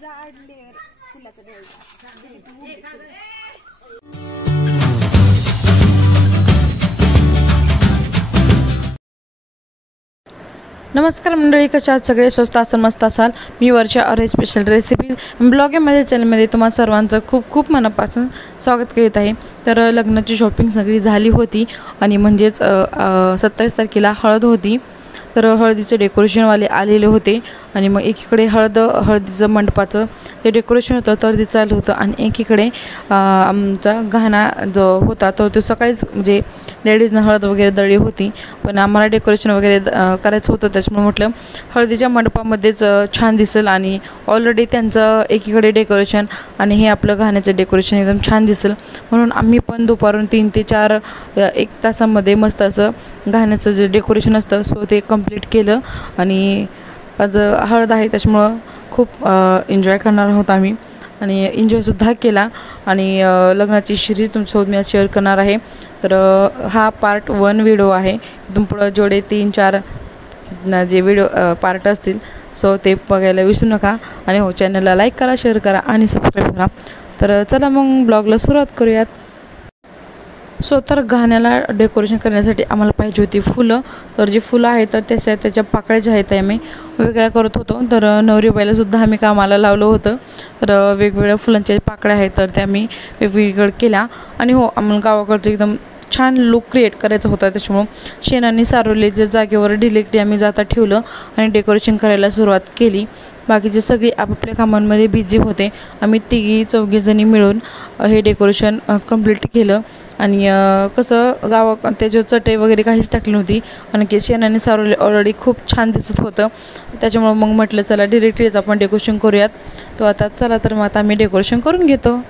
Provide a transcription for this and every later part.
जाड लेअर फुलाचं द्यायचं. नमस्कार मंडळी, कशा आहात सगळे? स्वस्त असाल, मस्त असाल. मी वर्षा अरे स्पेशल रेसिपीज ब्लॉग माझ्या चॅनलमध्ये तुम्हा सर्वांचं खूप खूप मनापासून स्वागत करीत आहे. तर लग्नाची शॉपिंग सगळी झाली होती आणि म्हणजेच 27 तारखेला हळद होती. तर हळदीचे डेकोरेशनवाले आलेले होते आणि मग एकीकडे हळदीचं मंडपाचं जे डेकोरेशन होतं तर ते चालू होतं आणि एकीकडे आमचा गहना जो होता तो सकाळीच म्हणजे लेडीजनं हळद वगैरे दळली होती, पण आम्हाला डेकोरेशन वगैरे करायचं होतं. त्याच्यामुळे म्हटलं हळदीच्या मंडपामध्येच छान दिसेल आणि ऑलरेडी त्यांचं एकीकडे डेकोरेशन आणि हे आपलं गहण्याचं डेकोरेशन एकदम छान दिसेल म्हणून आम्ही पण दुपारून 3 ते 4 1 तासामध्ये मस्त असं गहण्याचं जे डेकोरेशन असतं सो ते कंप्लीट केलं. आणि आज हळद आहे त्याच्यामुळं खूप एन्जॉय करणार आहोत आम्ही आणि एन्जॉयसुद्धा केला. आणि लग्नाची शिरी तुमच्यासोबत मी आज शेअर करणार आहे. तर हा पार्ट 1 व्हिडिओ आहे. इथून पुढं जेवढे 3-4 जे व्हिडिओ पार्ट असतील सो ते बघायला विसरू नका. आणि हो, चॅनलला लाईक करा, शेअर करा आणि सबस्क्राईब करा. तर चला मग ब्लॉगला सुरुवात करूयात. सो तर गहण्याला डेकोरेशन करण्यासाठी आम्हाला पाहिजे होती फुलं. तर जी फुलं आहेत तर त्याच्या पाकळ्या ज्या आहेत त्या आम्ही वेगळ्या करत होतो. तर नवरीबाईलासुद्धा आम्ही कामाला लावलं होतं. तर वेगवेगळ्या फुलांच्या पाकळ्या आहेत तर त्या आम्ही वेगवेगळ्या केल्या. आणि हो, आम्हाला गावाकडचं एकदम छान लुक क्रिएट करायचा होता. त्याच्यामुळं शेणाने सारवलेल्या जागेवर डिरेक्टली आम्ही जाता ठेवलं आणि डेकोरेशन करायला सुरुवात केली. बाकीचे सगळे आपापल्या कामांमध्ये बिझी होते. आम्ही 3-4 मिळून हे डेकोरेशन कंप्लीट केलं. आणि कसं त्याच्यावर चटई वगैरे काहीच टाकली नव्हती आणि शेणाने सारवले ऑलरेडी खूप छान दिसत होतं. त्याच्यामुळं मग म्हटलं चला डिरेक्टलीच आपण डेकोरेशन करूयात. तो आता चला तर मग आता आम्ही डेकोरेशन करून घेतो.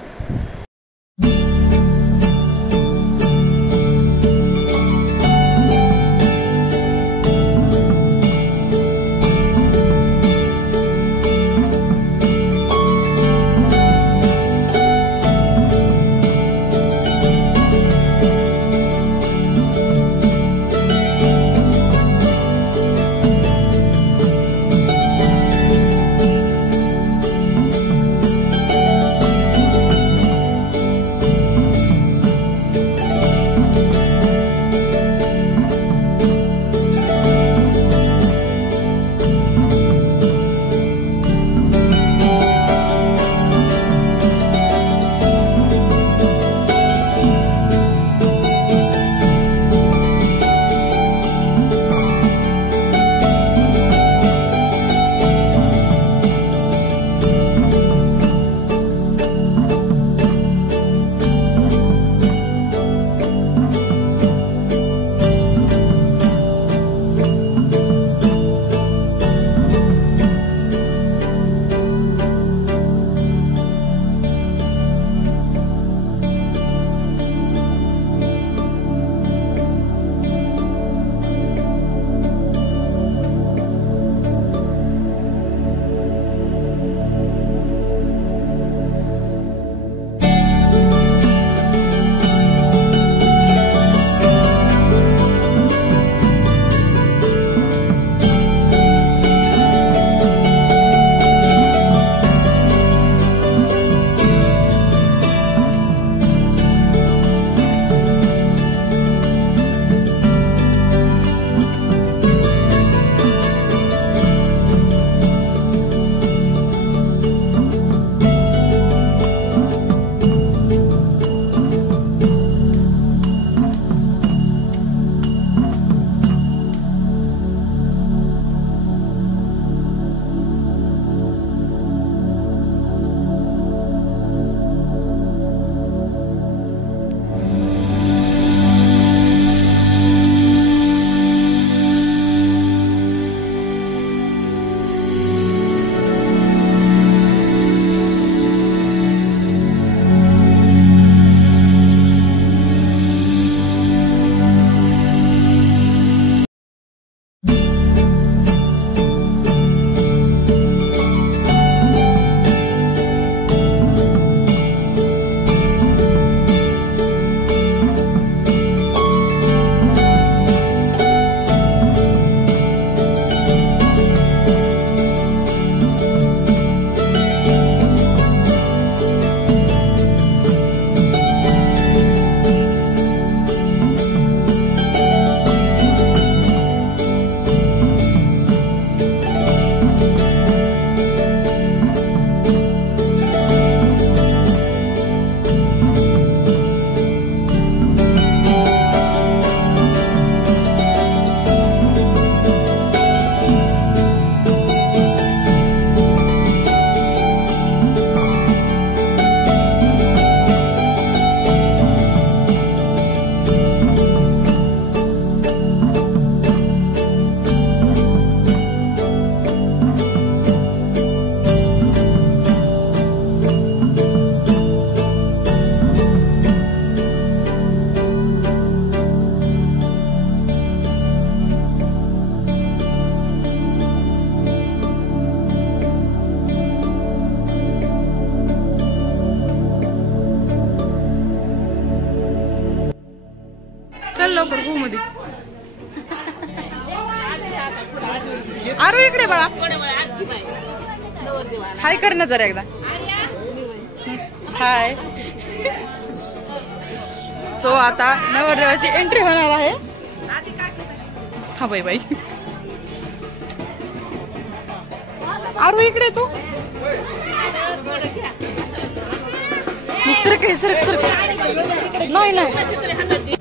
आरू इकडे बाळा, हाय कर ना जरा एकदा. हाय. सो आता नवरदेवाची एंट्री होणार आहे. हा बाई आरू इकडे तू सरक नाही